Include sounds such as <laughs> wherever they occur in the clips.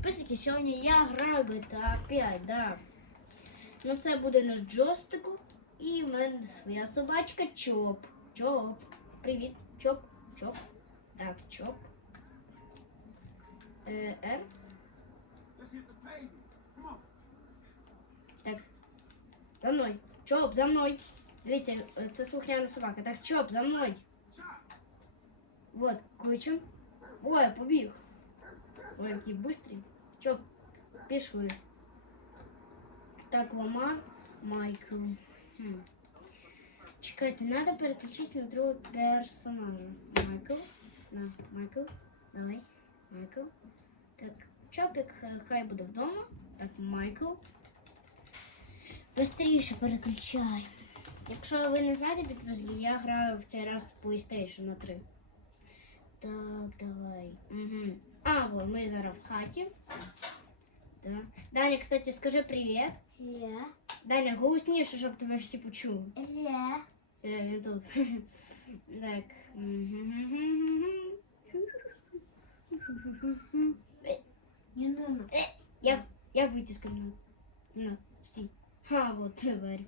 підписники. Сьогодні я граю GTA 5, да. Ну це буде на джойстику. І в мене своя собачка Чоп. Чоп. Привіт. Чоп. Чоп. Так, Чоп. Е, Р. Так. За мною. Чоп, за мною. Дивіться, е, це слухняна собака. Так, Чоп, за мною. Вот, кличем. Ой, побіг. Ой, який быстрый. Чоп, пішли. Так, Ламар, Майкл. Хм. Чекайте, надо переключитися на другого персонажа. Майкл. На, Майкл. Давай. Майкл. Так, Чопик е, хай буде вдома. Так, Майкл. Быстріше переключай. Якщо ви не знаєте підписки, я граю в цей раз з PlayStation на 3. Так, давай. Угу. А, вот ми зараз в хаті. Да. Даня, кстати, скажи привіт. Ле. Даня, голосніше, щоб тебе всі почули. Ле. Все, він тут. <laughs> Так. Не надо. Як, як вийти з кімнати? На, стій. Ха, от тепер.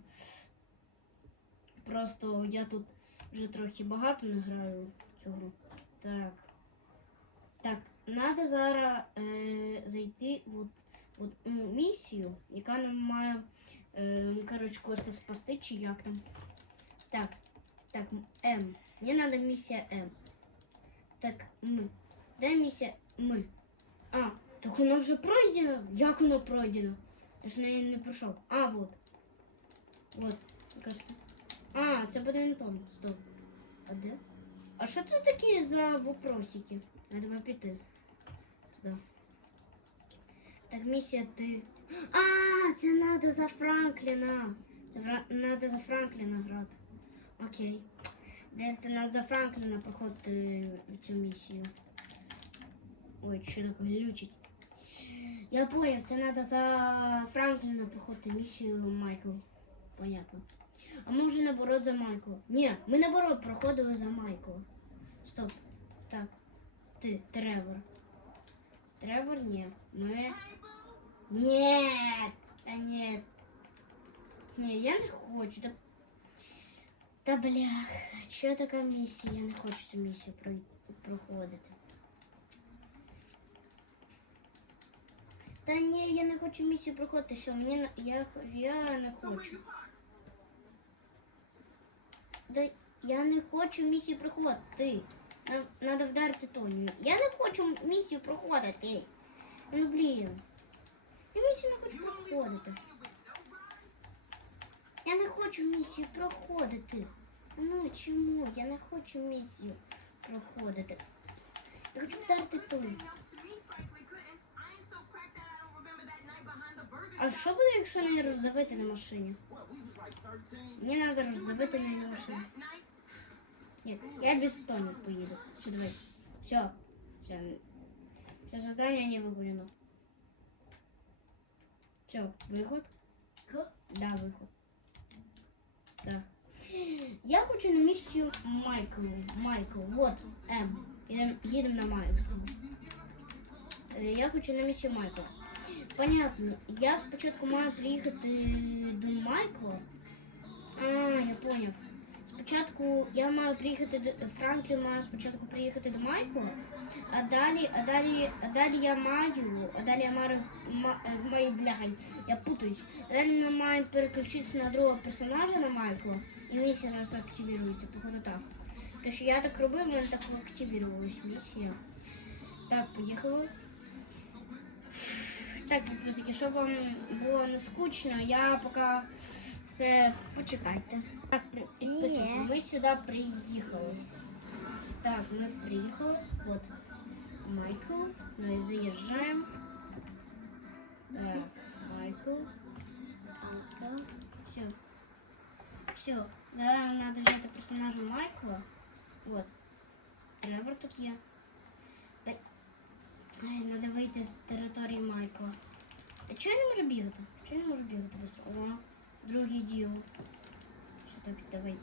Просто я тут вже трохи багато не граю в цю гру. Так. Так, треба зараз е, зайти в, от, у місію, яка нам має, е, коротше, Костя спасти, чи як там. Так, так, М. Мені треба місія М. Так, ми. Де місія ми? А, так воно вже пройдено? Як воно пройдено? Я ж неї не пройшов. А, вот. Вот, кажете. А, це буде Антон. Стоп. А де? А що це такі за вопросики? Треба піти. Туди. Так, місія ти. А, це треба за Франкліна. Це треба за Франкліна грати. Окей. Блін, це треба за Франкліна проходити цю місію. Ой, що так глючить. Я понял, це треба за Франкліна проходити місію Майкл. Понятно. А ми вже наоборот за Майкла. Ні, ми наоборот проходили за Майкла. Стоп. Так. Ти, Тревор. Тревор, ні. Ми. Ні. Та ні. Ні, я не хочу. Та, та блях. Що така місія? Я не хочу цю місію прой- проходити. Та ні, я не хочу місію проходити. Що мені на- я, х- я не хочу. Да Я не хочу місію проходити. Нам треба вдарити Тонію. Я не хочу місію проходити. Ну блін. Я місію не хочу проходити. Я не хочу місію проходити. Ну чому? Я не хочу місію проходити. Я хочу вдарити Тонію. А що буде, якщо не роздавити на машині? Мені треба роздавити на машині. Нет, я без Тони поеду. Все, давай. Все. Все. Все задание не выполнено. Все, выход. Да, выход. Да. Я хочу на миссию Майкл. Майкл. Вот, М. Едем, едем на Майкл. Е, Я хочу на миссию Майкла. Понятно. Я спочатку маю приїхати до Майкла. А, я поняв. Спочатку я маю приїхати до Франклін має спочатку приїхати до Майкла, а далі, а далі, а далі я маю, а далі я маю, ма- маю бляхай, я путаюсь. Далі ми маємо переключитися на другого персонажа на Майкла, і місія у нас активірується, походу так. Тому що я так робив, в мене так активірувалась місія. Так, поїхали. Так, підписники, щоб вам було не скучно, я поки все почекайте. Так, Ні. ми сюди приїхали. Так, ми приїхали. Вот Майкл. Ми заїжджаємо. Так, Майкл. Майкл. Все. Все. Зараз нам треба взяти персонажа Майкла. Вот. Тревор тут є. Дай. Ай, треба вийти з території Майкла. А чого я не можу бігати? Чого я не можу бігати? О, другий дел. Все так, давай.